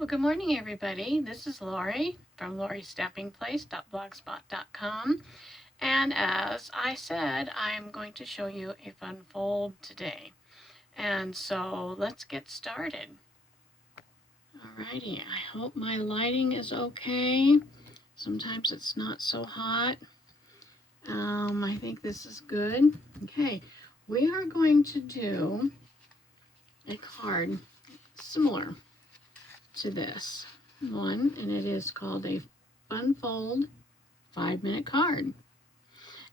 Well, good morning, everybody. This is Lori from loristappingplace.blogspot.com. And as I said, I'm going to show you a fun fold today. And so let's get started. Alrighty, I hope my lighting is okay. Sometimes it's not so hot. I think this is good. Okay, we are going to do a card similar to this one, and it is called a Fun Fold 5-minute card.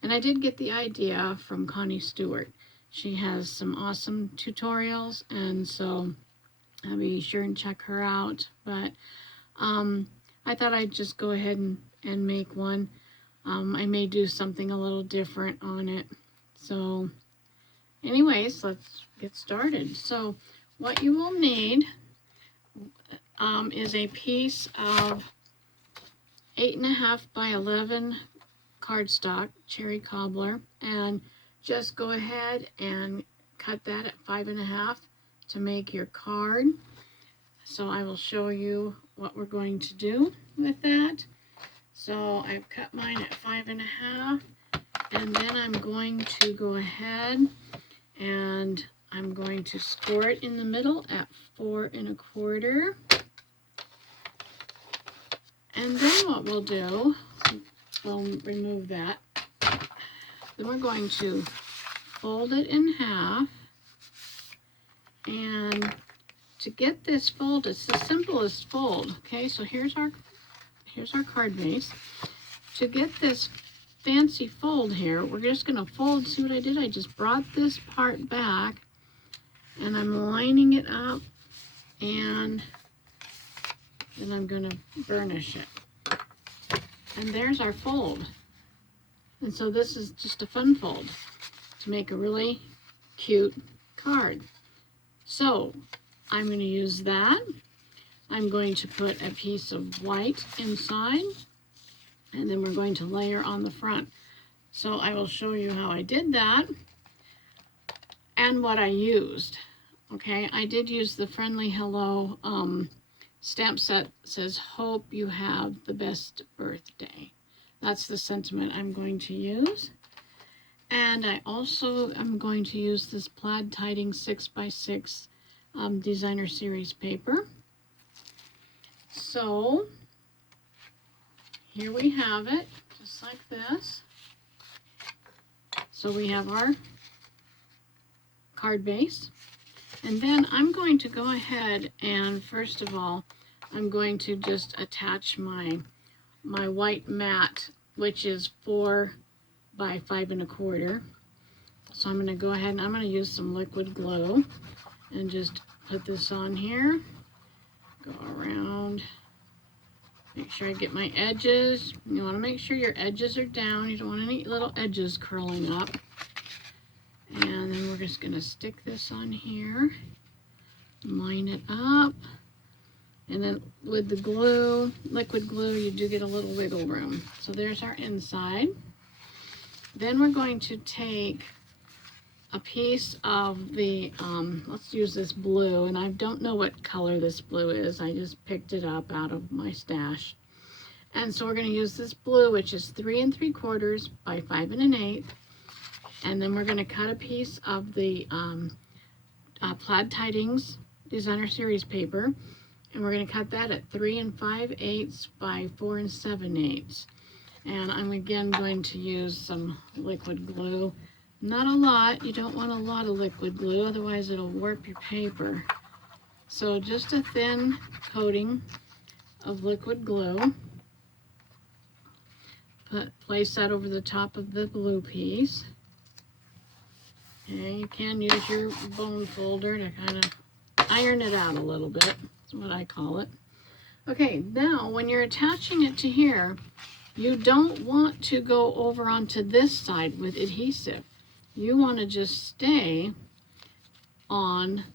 And I did get the idea from Connie Stewart. She has some awesome tutorials, and so I'll be sure and check her out. But I thought I'd just go ahead and make one. I may do something a little different on it. So anyways, let's get started. So what you will need is a piece of 8.5 by 11 cardstock, cherry cobbler, and just go ahead and cut that at 5.5 to make your card. So I will show you what we're going to do with that. So I've cut mine at 5.5, and then I'm going to go ahead and I'm going to score it in the middle at 4.25. And then what we'll do, we'll remove that. Then we're going to fold it in half. And to get this fold, it's the simplest fold. Okay, so here's our card base. To get this fancy fold here, we're just going to fold. See what I did? I just brought this part back, and I'm lining it up, and then I'm going to burnish it. And there's our fold. And so this is just a fun fold to make a really cute card. So I'm going to use that. I'm going to put a piece of white inside, and then we're going to layer on the front. So I will show you how I did that and what I used. Okay, I did use the Friendly Hello stamp set. Says, hope you have the best birthday. That's the sentiment I'm going to use. And I also am going to use this Plaid Tiding 6x6 designer series paper. So here we have it, just like this. So we have our card base. And then I'm going to go ahead and first of all, I'm going to just attach my white mat, which is 4 by 5.25. So I'm going to go ahead and I'm going to use some liquid glue and just put this on here. Go around. Make sure I get my edges. You want to make sure your edges are down. You don't want any little edges curling up. And then we're just going to stick this on here. Line it up. And then with the glue, liquid glue, you do get a little wiggle room. So there's our inside. Then we're going to take a piece of the, let's use this blue, and I don't know what color this blue is. I just picked it up out of my stash. And so we're going to use this blue, which is 3 3/4 by 5 1/8. And then we're going to cut a piece of the Plaid Tidings Designer Series paper. And we're going to cut that at 3 5/8 by 4 7/8. And I'm again going to use some liquid glue. Not a lot. You don't want a lot of liquid glue, otherwise it'll warp your paper. So just a thin coating of liquid glue. Place that over the top of the blue piece. Okay, you can use your bone folder to kind of iron it out a little bit. That's what I call it. Okay, now when you're attaching it to here, you don't want to go over onto this side with adhesive. You want to just stay on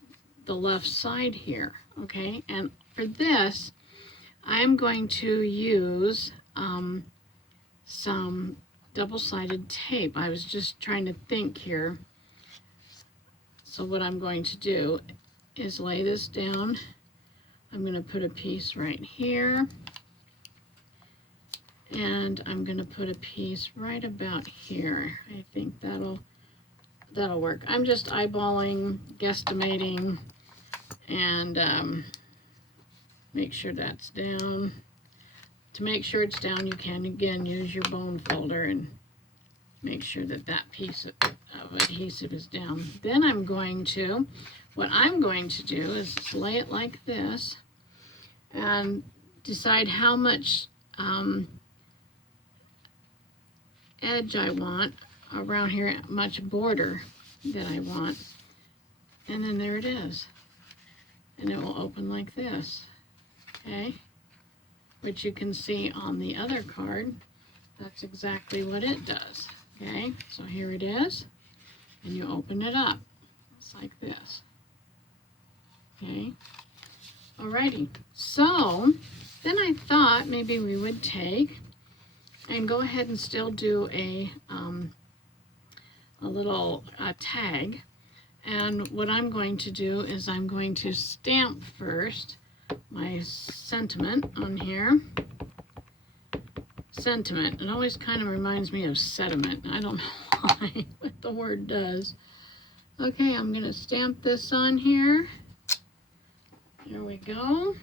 the left side here, okay? And for this, I'm going to use some double-sided tape. I was just trying to think here. So what I'm going to do is lay this down I'm going to put a piece right here. And I'm going to put a piece right about here. I think that'll work. I'm just eyeballing, guesstimating, and make sure that's down. To make sure it's down, you can again use your bone folder and make sure that that piece of adhesive is down. Then what I'm going to do is lay it like this and decide how much edge I want around here, much border that I want, and then there it is, and it will open like this, okay, which you can see on the other card. That's exactly what it does. Okay, so here it is, and you open it up. It's like this. Okay, alrighty. So then I thought maybe we would take and go ahead and still do a little tag. And what I'm going to do is I'm going to stamp first my sentiment on here. Sentiment. It always kind of reminds me of sediment. I don't know why, what the word does. Okay, I'm going to stamp this on here. There we go.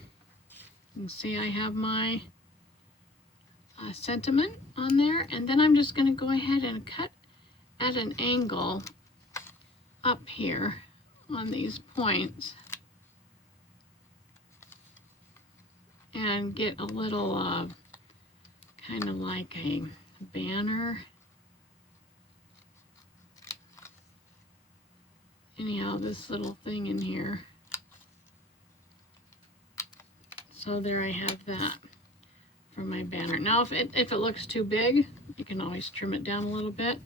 You can see I have my sentiment on there. And then I'm just going to go ahead and cut at an angle up here on these points. And get a little kind of like a banner. Anyhow, this little thing in here. So there I have that for my banner. Now if it looks too big, you can always trim it down a little bit.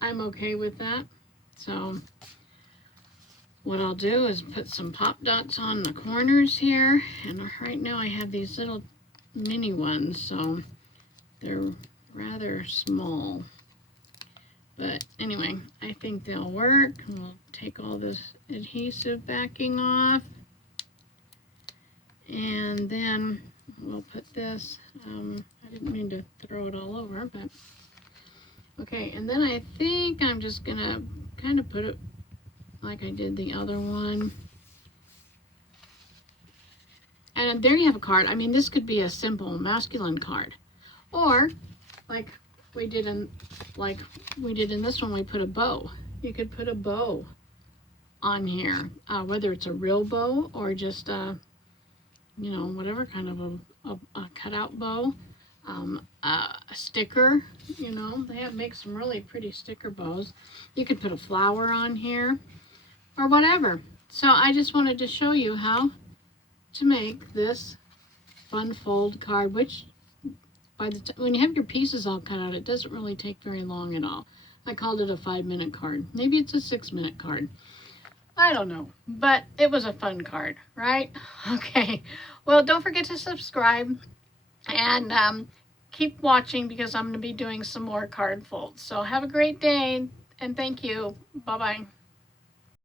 I'm okay with that. So what I'll do is put some pop dots on the corners here. And right now I have these little mini ones, so they're rather small. But anyway, I think they'll work. We'll take all this adhesive backing off. And then we'll put this, I didn't mean to throw it all over, but okay. And then I think I'm just gonna kind of put it like I did the other one. And there you have a card. I mean, this could be a simple masculine card, or like we did in this one, we put a bow. You could put a bow on here, whether it's a real bow or just you know, whatever kind of a cutout bow, a sticker. You know, they make some really pretty sticker bows. You could put a flower on here or whatever. So I just wanted to show you how to make this fun fold card, which by the time when you have your pieces all cut out, it doesn't really take very long at all. I called it a 5-minute card. Maybe it's a 6-minute card. I don't know, but it was a fun card, right? Okay, well, don't forget to subscribe and keep watching because I'm going to be doing some more card folds. So have a great day, and thank you. Bye-bye.